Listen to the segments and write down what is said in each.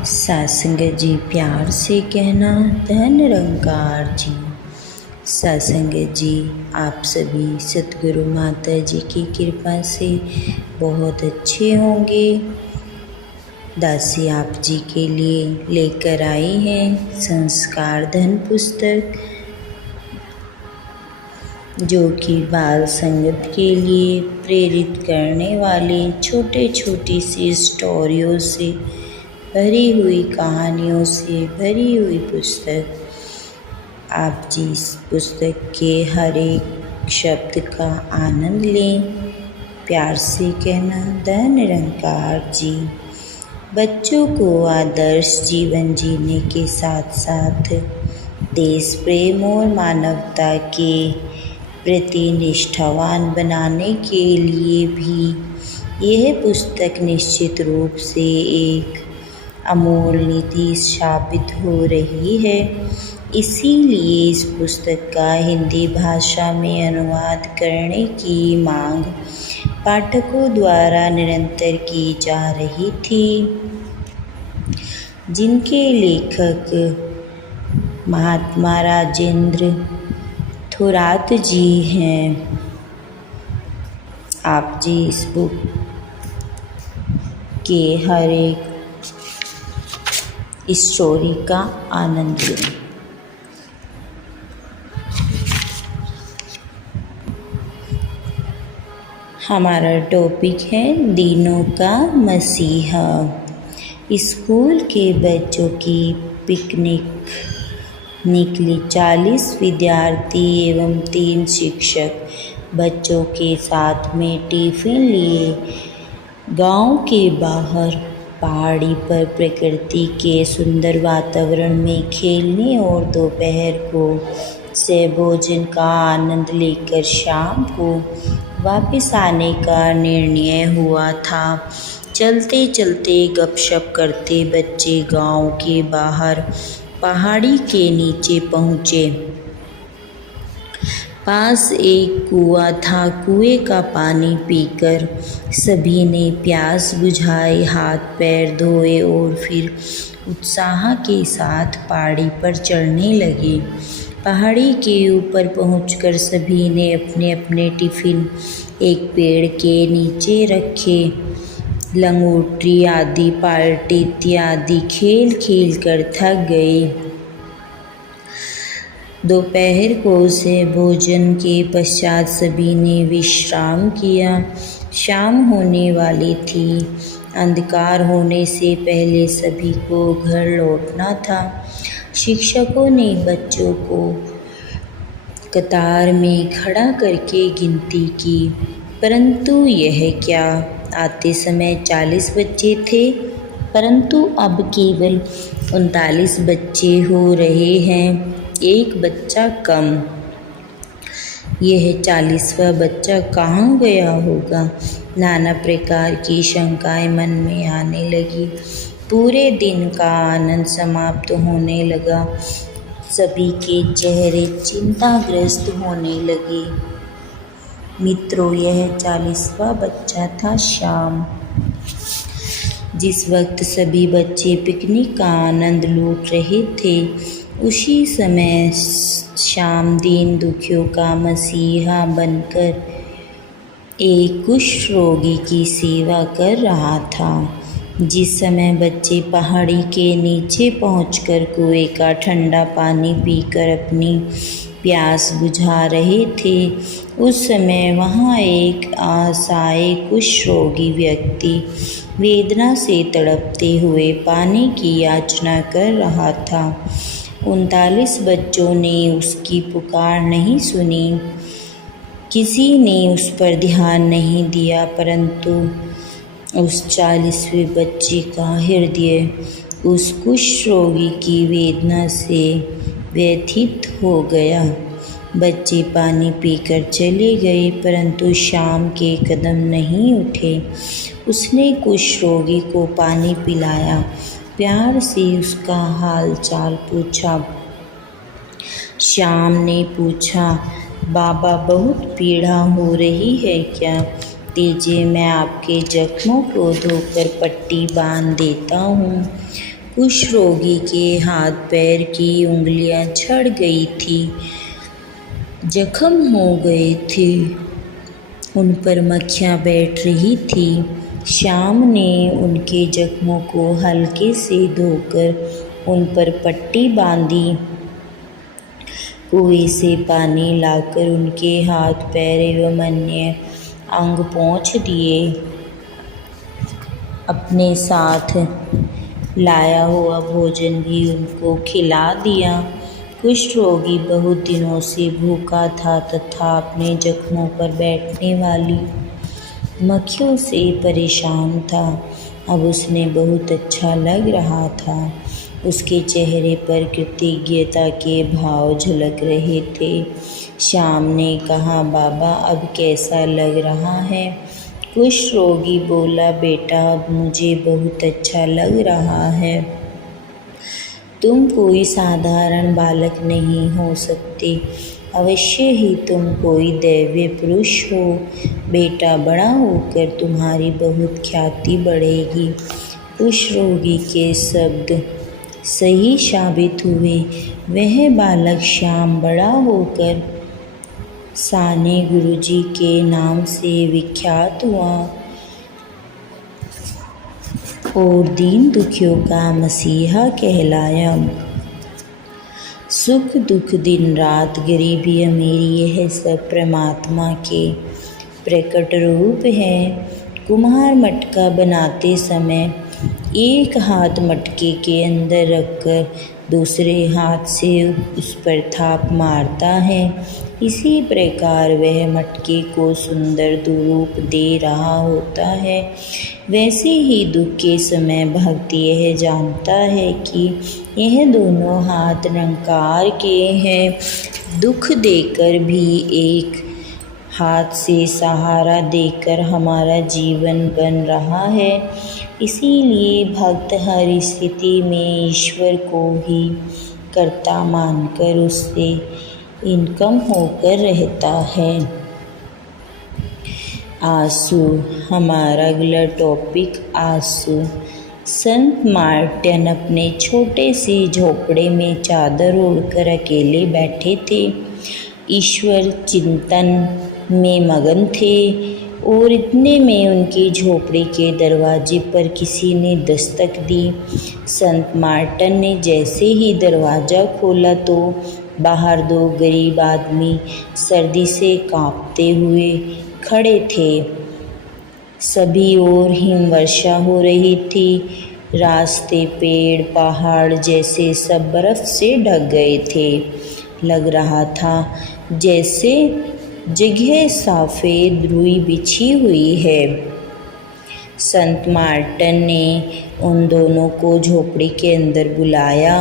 सत्संग जी प्यार से कहना धन निरंकार जी। सत्संग जी आप सभी सतगुरु माता जी की कृपा से बहुत अच्छे होंगे। दासी आप जी के लिए लेकर आई हैं संस्कार धन पुस्तक, जो कि बाल संगत के लिए प्रेरित करने वाली छोटे छोटी सी स्टोरियों से भरी हुई, कहानियों से भरी हुई पुस्तक। आप जी इस पुस्तक के हर एक शब्द का आनंद लें। प्यार से कहना धन निरंकार जी। बच्चों को आदर्श जीवन जीने के साथ साथ देश प्रेम और मानवता के प्रति निष्ठावान बनाने के लिए भी यह पुस्तक निश्चित रूप से एक अमूल निधि साबित हो रही है। इसीलिए इस पुस्तक का हिंदी भाषा में अनुवाद करने की मांग पाठकों द्वारा निरंतर की जा रही थी, जिनके लेखक महात्मा राजेंद्र थोरात जी हैं। आप जी इस बुक के हर एक स्टोरी का आनंद लें। हमारा टॉपिक है दीनों का मसीहा। स्कूल के बच्चों की पिकनिक निकली। 40 विद्यार्थी एवं 3 शिक्षक बच्चों के साथ में टिफिन लिए गांव के बाहर पहाड़ी पर प्रकृति के सुंदर वातावरण में खेलने और दोपहर को से भोजन का आनंद लेकर शाम को वापस आने का निर्णय हुआ था। चलते चलते गपशप करते बच्चे गांव के बाहर पहाड़ी के नीचे पहुँचे। पास एक कुआं था। कुएं का पानी पीकर सभी ने प्यास बुझाई, हाथ पैर धोए और फिर उत्साह के साथ पहाड़ी पर चढ़ने लगे। पहाड़ी के ऊपर पहुंचकर सभी ने अपने अपने टिफिन एक पेड़ के नीचे रखे। लंगोटी आदि पार्टी इत्यादि खेल खेल कर थक गए। दोपहर को से भोजन के पश्चात सभी ने विश्राम किया। शाम होने वाली थी। अंधकार होने से पहले सभी को घर लौटना था। शिक्षकों ने बच्चों को कतार में खड़ा करके गिनती की, परंतु यह क्या, आते समय 40 बच्चे थे, परंतु अब केवल 39 बच्चे हो रहे हैं, एक बच्चा कम। यह 40वां बच्चा कहाँ गया होगा? नाना प्रकार की शंकाएं मन में आने लगी। पूरे दिन का आनंद समाप्त होने लगा। सभी के चेहरे चिंताग्रस्त होने लगे। मित्रों, यह 40वां बच्चा था शाम। जिस वक्त सभी बच्चे पिकनिक का आनंद लूट रहे थे, उसी समय शाम दीन दुखियों का मसीहा बनकर एक कुष्ठ रोगी की सेवा कर रहा था। जिस समय बच्चे पहाड़ी के नीचे पहुंचकर कुएं का ठंडा पानी पीकर अपनी प्यास बुझा रहे थे, उस समय वहां एक असहाय कुष्ठ रोगी व्यक्ति वेदना से तड़पते हुए पानी की याचना कर रहा था। 39 बच्चों ने उसकी पुकार नहीं सुनी। किसी ने उस पर ध्यान नहीं दिया, परंतु उस 40वें बच्चे का हृदय उस कुष्ठ रोगी की वेदना से व्यथित हो गया। बच्चे पानी पीकर चले गए, परंतु शाम के कदम नहीं उठे। उसने कुष्ठ रोगी को पानी पिलाया, प्यार से उसका हाल चाल पूछा। श्याम ने पूछा, बाबा बहुत पीड़ा हो रही है क्या? दीजिए, मैं आपके जख्मों को धोकर पट्टी बांध देता हूँ। कुष्ठ रोगी के हाथ पैर की उंगलियां झड़ गई थी, जख्म हो गए थे, उन पर मक्खियाँ बैठ रही थी। श्याम ने उनके जख्मों को हल्के से धोकर उन पर पट्टी बांधी। कुएं से पानी लाकर उनके हाथ पैर एवं अन्य अंग पोंछ दिए। अपने साथ लाया हुआ भोजन भी उनको खिला दिया। कुष्ठ रोगी बहुत दिनों से भूखा था तथा अपने जख्मों पर बैठने वाली मक्खियों से परेशान था। अब उसे बहुत अच्छा लग रहा था। उसके चेहरे पर कृतज्ञता के भाव झलक रहे थे। श्याम ने कहा, बाबा अब कैसा लग रहा है? कुष्ठ रोगी बोला, बेटा अब मुझे बहुत अच्छा लग रहा है। तुम कोई साधारण बालक नहीं हो सकते, अवश्य ही तुम कोई दैवीय पुरुष हो। बेटा बड़ा होकर तुम्हारी बहुत ख्याति बढ़ेगी। कुष्ठ रोगी के शब्द सही साबित हुए। वह बालक श्याम बड़ा होकर साने गुरुजी के नाम से विख्यात हुआ और दीन दुखियों का मसीहा कहलाया। सुख दुख दिन रात गरीबी अमीरी यह सब परमात्मा के प्रकट रूप है। कुम्हार मटका बनाते समय एक हाथ मटके के अंदर रखकर दूसरे हाथ से उस पर थाप मारता है। इसी प्रकार वह मटके को सुंदर रूप दे रहा होता है। वैसे ही दुख के समय भक्त यह जानता है कि यह दोनों हाथ निरंकार के हैं। दुख देकर भी एक हाथ से सहारा देकर हमारा जीवन बन रहा है। इसीलिए भक्त हर स्थिति में ईश्वर को ही कर्ता मानकर उससे इनकम होकर रहता है। आंसू, हमारा अगला टॉपिक आंसू। संत मार्टिन अपने छोटे से झोपड़े में चादर ओढ़कर अकेले बैठे थे। ईश्वर चिंतन में मगन थे और इतने में उनकी झोपड़ी के दरवाजे पर किसी ने दस्तक दी। संत मार्टिन ने जैसे ही दरवाज़ा खोला तो बाहर दो गरीब आदमी सर्दी से कांपते हुए खड़े थे। सभी ओर हिमवर्षा हो रही थी। रास्ते पेड़ पहाड़ जैसे सब बर्फ से ढक गए थे। लग रहा था जैसे जगह सफ़ेद रुई बिछी हुई है। संत मार्टिन ने उन दोनों को झोपड़ी के अंदर बुलाया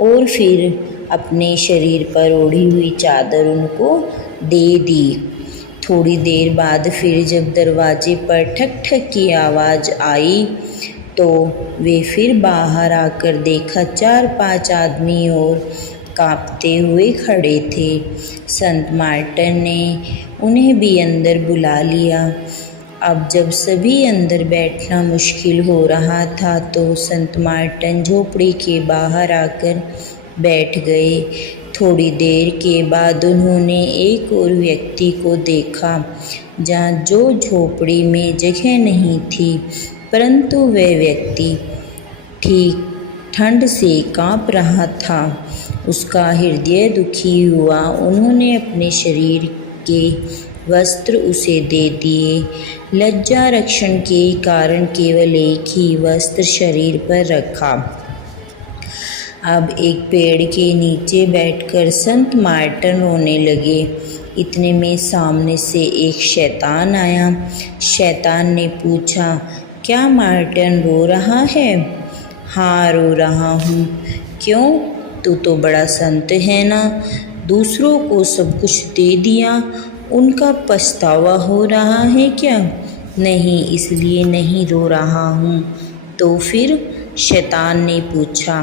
और फिर अपने शरीर पर ओढ़ी हुई चादर उनको दे दी। थोड़ी देर बाद फिर जब दरवाजे पर ठक ठक की आवाज़ आई तो वे फिर बाहर आकर देखा 4-5 आदमी और कांपते हुए खड़े थे। संत मार्टिन ने उन्हें भी अंदर बुला लिया। अब जब सभी अंदर बैठना मुश्किल हो रहा था तो संत मार्टिन झोपड़ी के बाहर आकर बैठ गए। थोड़ी देर के बाद उन्होंने एक और व्यक्ति को देखा जहाँ जो झोपड़ी में जगह नहीं थी, परंतु वह व्यक्ति ठीक ठंड से काँप रहा था। उसका हृदय दुखी हुआ। उन्होंने अपने शरीर के वस्त्र उसे दे दिए। लज्जा रक्षण के कारण केवल एक ही वस्त्र शरीर पर रखा। अब एक पेड़ के नीचे बैठकर संत मार्टिन रोने लगे। इतने में सामने से एक शैतान आया। शैतान ने पूछा, क्या मार्टिन रो रहा है? हाँ, रो रहा हूँ। क्यों? तू तो बड़ा संत है ना, दूसरों को सब कुछ दे दिया, उनका पछतावा हो रहा है क्या? नहीं, इसलिए नहीं रो रहा हूँ। तो फिर? शैतान ने पूछा।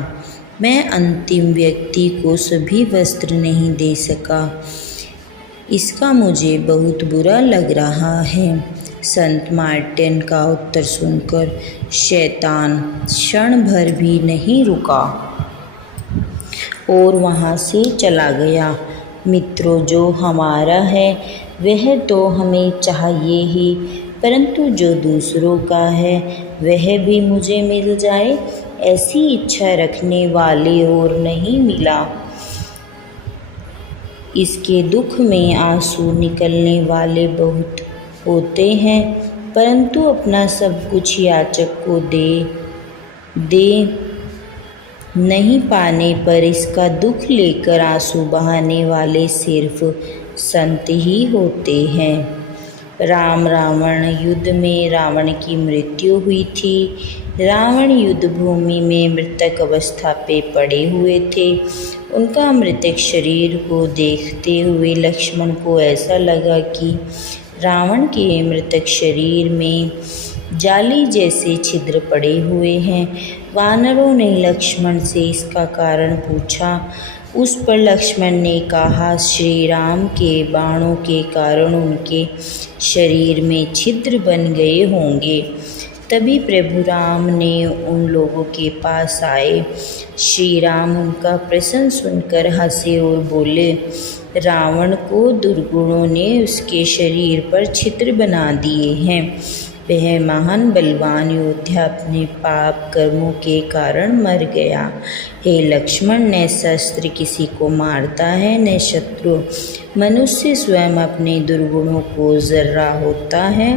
मैं अंतिम व्यक्ति को सभी वस्त्र नहीं दे सका, इसका मुझे बहुत बुरा लग रहा है। संत मार्टिन का उत्तर सुनकर शैतान क्षण भर भी नहीं रुका और वहाँ से चला गया। मित्रों, जो हमारा है वह तो हमें चाहिए ही, परंतु जो दूसरों का है वह भी मुझे मिल जाए, ऐसी इच्छा रखने वाले और नहीं मिला। इसके दुख में आंसू निकलने वाले बहुत होते हैं, परंतु अपना सब कुछ याचक को दे नहीं पाने पर इसका दुख लेकर आंसू बहाने वाले सिर्फ संत ही होते हैं। राम रावण युद्ध में रावण की मृत्यु हुई थी। रावण युद्ध भूमि में मृतक अवस्था पे पड़े हुए थे। उनका मृतक शरीर को देखते हुए लक्ष्मण को ऐसा लगा कि रावण के मृतक शरीर में जाली जैसे छिद्र पड़े हुए हैं। वानरों ने लक्ष्मण से इसका कारण पूछा। उस पर लक्ष्मण ने कहा, श्री राम के बाणों के कारण उनके शरीर में छिद्र बन गए होंगे। तभी प्रभु राम ने उन लोगों के पास आए। श्री राम उनका प्रश्न सुनकर हंसे और बोले, रावण को दुर्गुणों ने उसके शरीर पर छिद्र बना दिए हैं। वह महान बलवान योद्धा अपने पाप कर्मों के कारण मर गया। हे लक्ष्मण, न शस्त्र किसी को मारता है न शत्रु। मनुष्य स्वयं अपने दुर्गुणों को जर्रा होता है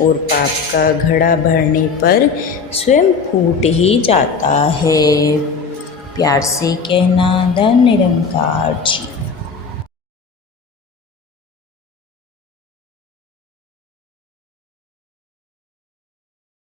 और पाप का घड़ा भरने पर स्वयं फूट ही जाता है। प्यार से कहना, धन निरंकार जी।